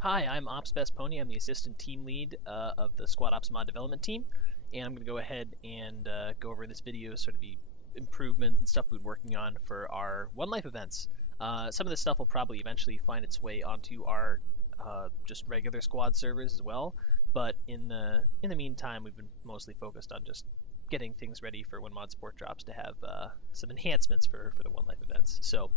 Hi, I'm Ops Best Pony. I'm the assistant team lead of the Squad Ops mod development team, and I'm going to go ahead and go over in this video sort of the improvements and stuff we've been working on for our One Life events. Some of this stuff will probably eventually find its way onto our just regular squad servers as well, but in the meantime, we've been mostly focused on just getting things ready for when mod support drops to have some enhancements for the One Life events. So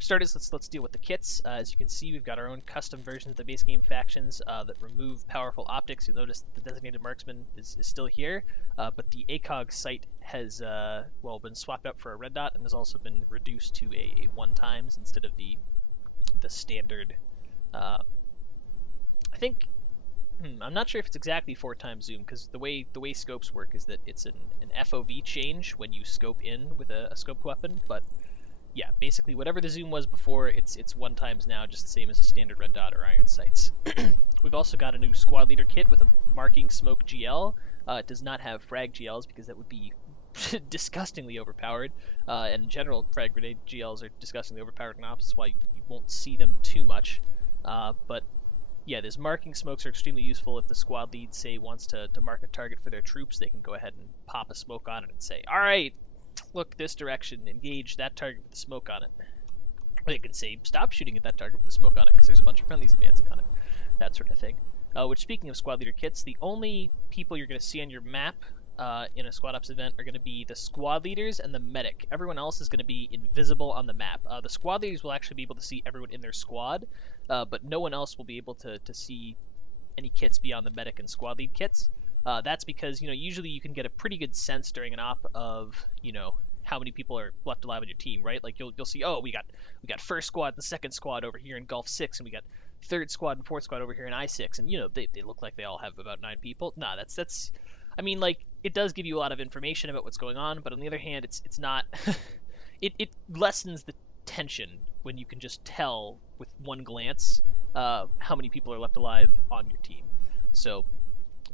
starters, let's deal with the kits. As you can see, we've got our own custom versions of the base game factions that remove powerful optics. You'll notice that the designated marksman is still here, but the ACOG sight has been swapped out for a red dot and has also been reduced to a 1x instead of the standard. I think I'm not sure if it's exactly 4x zoom because the way scopes work is that it's an FOV change when you scope in with a scope weapon, but yeah, basically whatever the zoom was before, it's 1x now, just the same as a standard red dot or iron sights. We've also got a new squad leader kit with a marking smoke GL. It does not have frag GLs because that would be disgustingly overpowered. And in general, frag grenade GLs are disgustingly overpowered in ops, that's why you won't see them too much. But yeah, these marking smokes are extremely useful if the squad lead, say, wants to mark a target for their troops. They can go ahead and pop a smoke on it and say, all right, look this direction, engage that target with the smoke on it. Or they can say, stop shooting at that target with the smoke on it, because there's a bunch of friendlies advancing on it. That sort of thing. Which, speaking of squad leader kits, the only people you're going to see on your map in a squad ops event are going to be the squad leaders and the medic. Everyone else is going to be invisible on the map. The squad leaders will actually be able to see everyone in their squad, but no one else will be able to see any kits beyond the medic and squad lead kits. That's because, usually you can get a pretty good sense during an op of, how many people are left alive on your team, right? Like you'll see, oh, we got first squad and second squad over here in Gulf 6, and we got third squad and fourth squad over here in I-6, and they look like they all have about 9 people. Nah, that's I mean, like, it does give you a lot of information about what's going on, but on the other hand, it's not it lessens the tension when you can just tell with one glance how many people are left alive on your team. So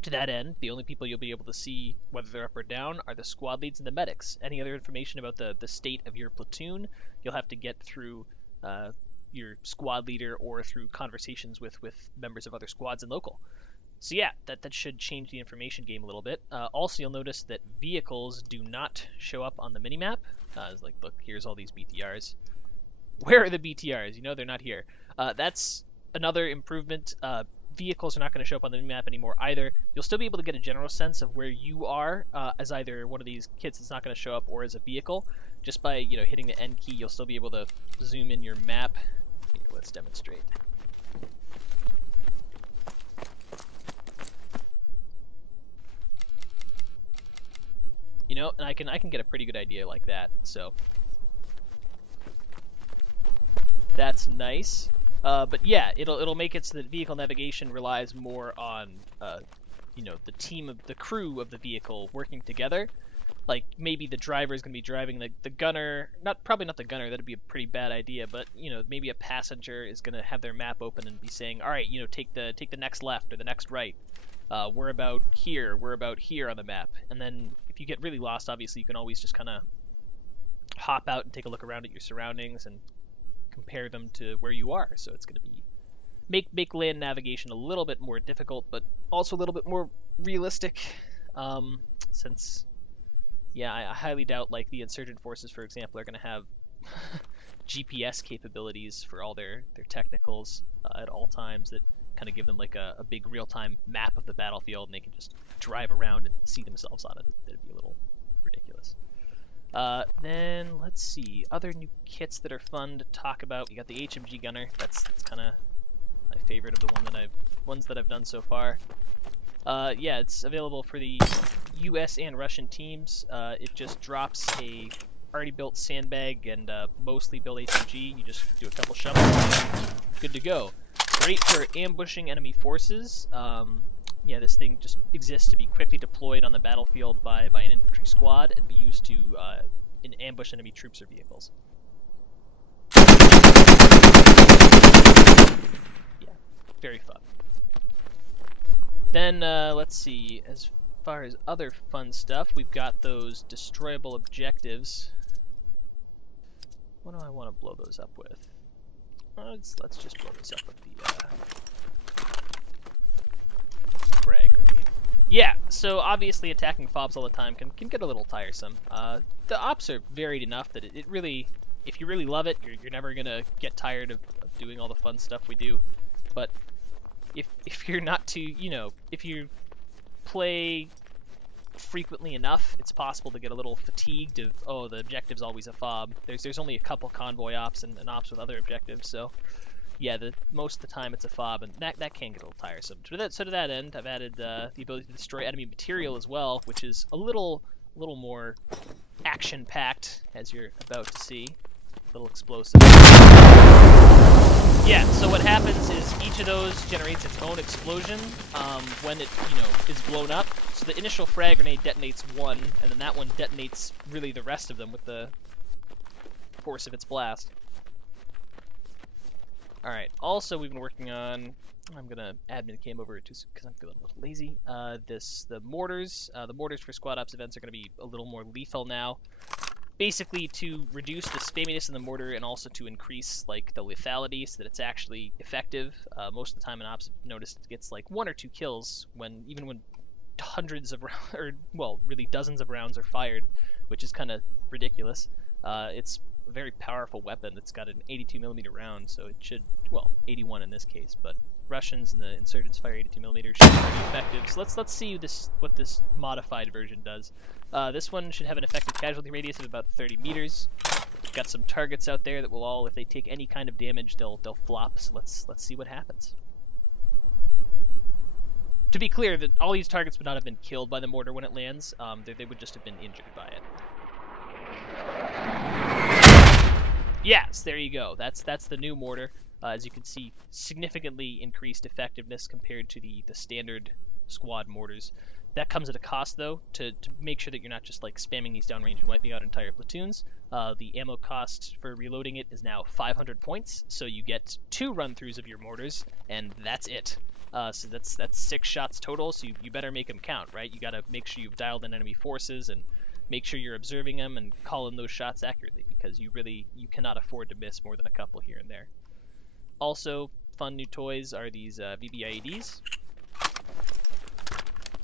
to that end, the only people you'll be able to see whether they're up or down are the squad leads and the medics. Any other information about the state of your platoon, you'll have to get through your squad leader or through conversations with members of other squads and local. So yeah, that should change the information game a little bit. Also, you'll notice that vehicles do not show up on the minimap. It's like, look, here's all these BTRs. Where are the BTRs? They're not here. That's another improvement. Vehicles are not going to show up on the map anymore either. You'll still be able to get a general sense of where you are as either one of these kits that's not going to show up or as a vehicle. Just by hitting the N key, you'll still be able to zoom in your map. Here, let's demonstrate. And I can get a pretty good idea like that. So that's nice. But yeah, it'll make it so that vehicle navigation relies more on the crew of the vehicle working together. Like maybe the driver is going to be driving the gunner, probably not the gunner, that'd be a pretty bad idea, but maybe a passenger is going to have their map open and be saying, all right, take the next left or the next right. We're about here on the map. And then if you get really lost, obviously you can always just kind of hop out and take a look around at your surroundings and compare them to where you are. So it's going to be make land navigation a little bit more difficult, but also a little bit more realistic. Since, yeah, I highly doubt like the insurgent forces, for example, are going to have GPS capabilities for all their technicals at all times that kind of give them like a big real-time map of the battlefield, and they can just drive around and see themselves on it. That'd be a little ridiculous. Then let's see, other new kits that are fun to talk about. We got the HMG gunner. That's kind of my favorite of the ones that I've done so far. Yeah, it's available for the U.S. and Russian teams. It just drops a already built sandbag and mostly built HMG. You just do a couple shovels, good to go. Great for ambushing enemy forces. Yeah, this thing just exists to be quickly deployed on the battlefield by an infantry squad and be used to ambush enemy troops or vehicles. Yeah, very fun. Then, let's see, as far as other fun stuff, we've got those destroyable objectives. What do I want to blow those up with? Let's just blow this up with Yeah, so obviously attacking fobs all the time can get a little tiresome. The ops are varied enough that it really, if you really love it, you're never gonna get tired of doing all the fun stuff we do. But if you're not too, if you play frequently enough, it's possible to get a little fatigued of, oh, the objective's always a fob. There's only a couple convoy ops and ops with other objectives, so yeah, most of the time it's a fob, and that can get a little tiresome. So to that end, I've added the ability to destroy enemy material as well, which is a little more action-packed, as you're about to see. A little explosive. Yeah, so what happens is each of those generates its own explosion when it, is blown up. So the initial frag grenade detonates one, and then that one detonates really the rest of them with the force of its blast. Alright, also we've been working on, I'm gonna admin cam over to, because I'm feeling a little lazy, the mortars. The mortars for squad ops events are gonna be a little more lethal now. Basically to reduce the spamminess in the mortar and also to increase like the lethality so that it's actually effective. Most of the time an ops I've noticed it gets like 1 or 2 kills even when hundreds of rounds, or well, really dozens of rounds are fired, which is kind of ridiculous. It's a very powerful weapon that's got an 82mm round, so it should, well, 81 in this case, but Russians and the insurgents fire 82mm should be pretty effective. So let's see what this modified version does. This one should have an effective casualty radius of about 30 meters. Got some targets out there that will all, if they take any kind of damage, they'll flop. So let's see what happens. To be clear, that all these targets would not have been killed by the mortar when it lands. They would just have been injured by it. Yes, there you go. That's the new mortar. As you can see, significantly increased effectiveness compared to the standard squad mortars. That comes at a cost, though, to make sure that you're not just like spamming these downrange and wiping out entire platoons. The ammo cost for reloading it is now 500 points, so you get 2 run-throughs of your mortars, and that's it. So that's 6 shots total, so you better make them count, right? You gotta make sure you've dialed in enemy forces and make sure you're observing them and calling those shots accurately, because you cannot afford to miss more than a couple here and there. Also, fun new toys are these VBIEDs.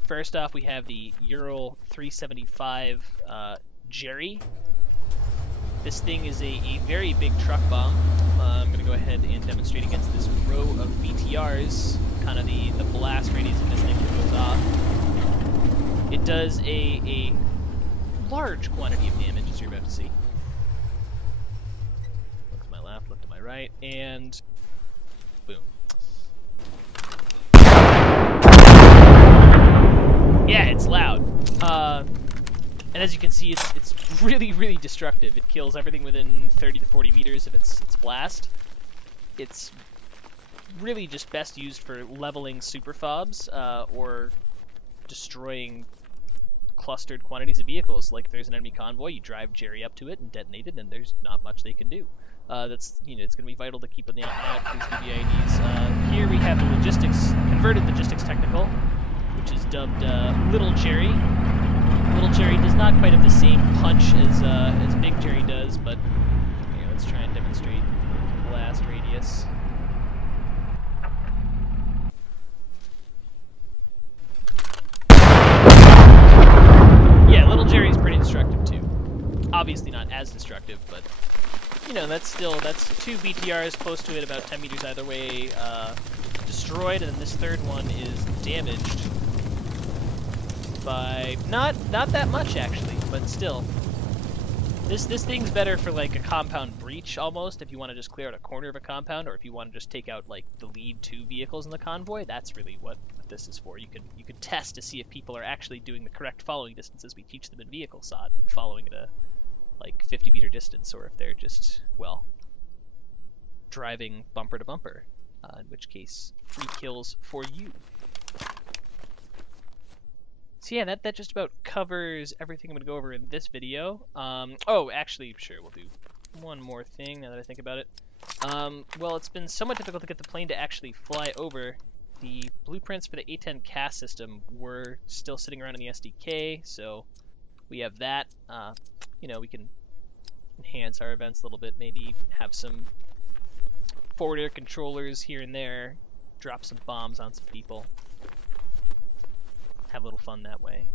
First off, we have the Ural 375 Jerry. This thing is a very big truck bomb. I'm going to go ahead and demonstrate against this row of BTRs, kind of the blast radius of this thing goes off. It does a large quantity of damage, as you're about to see. Look to my left, look to my right, and boom. Yeah, it's loud. And as you can see, it's really, really destructive. It kills everything within 30 to 40 meters of its blast. It's really just best used for leveling super fobs or destroying clustered quantities of vehicles. Like if there's an enemy convoy, you drive Jerry up to it and detonate it, and there's not much they can do. That's, it's going to be vital to keep an eye out for these VBIEDs. Here we have the converted logistics technical, which is dubbed Little Jerry. Little Jerry does not quite have the same punch as Big Jerry does, but here, let's try and demonstrate blast radius. Yeah, Little Jerry's pretty destructive too. Obviously not as destructive, but that's 2 BTRs close to it, about 10 meters either way, destroyed, and then this third one is damaged by not that much actually, but still. This thing's better for like a compound breach almost, if you want to just clear out a corner of a compound, or if you want to just take out like the lead 2 vehicles in the convoy. That's really what this is for. You can test to see if people are actually doing the correct following distances we teach them in vehicle SOT, and following at a like 50 meter distance, or if they're just, well, driving bumper to bumper, in which case free kills for you. So yeah, that just about covers everything I'm going to go over in this video. Oh, actually, sure, we'll do one more thing now that I think about it. Well, it's been somewhat difficult to get the plane to actually fly over. The blueprints for the A-10 CAS system were still sitting around in the SDK, so we have that. We can enhance our events a little bit, maybe have some forward air controllers here and there, drop some bombs on some people. have a little fun that way.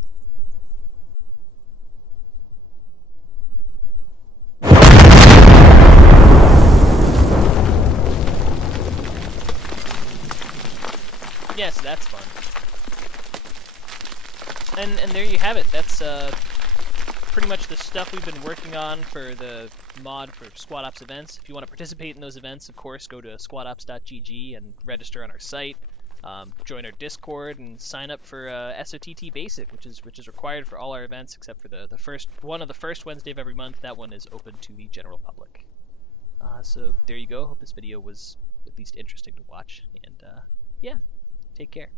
Yes, that's fun. And there you have it. That's pretty much the stuff we've been working on for the mod for Squad Ops events. If you want to participate in those events, of course, go to squadops.gg and register on our site. Join our Discord and sign up for SOTT Basic, which is required for all our events except for the first one of the first Wednesday of every month. That one is open to the general public. So there you go. Hope this video was at least interesting to watch. And yeah, take care.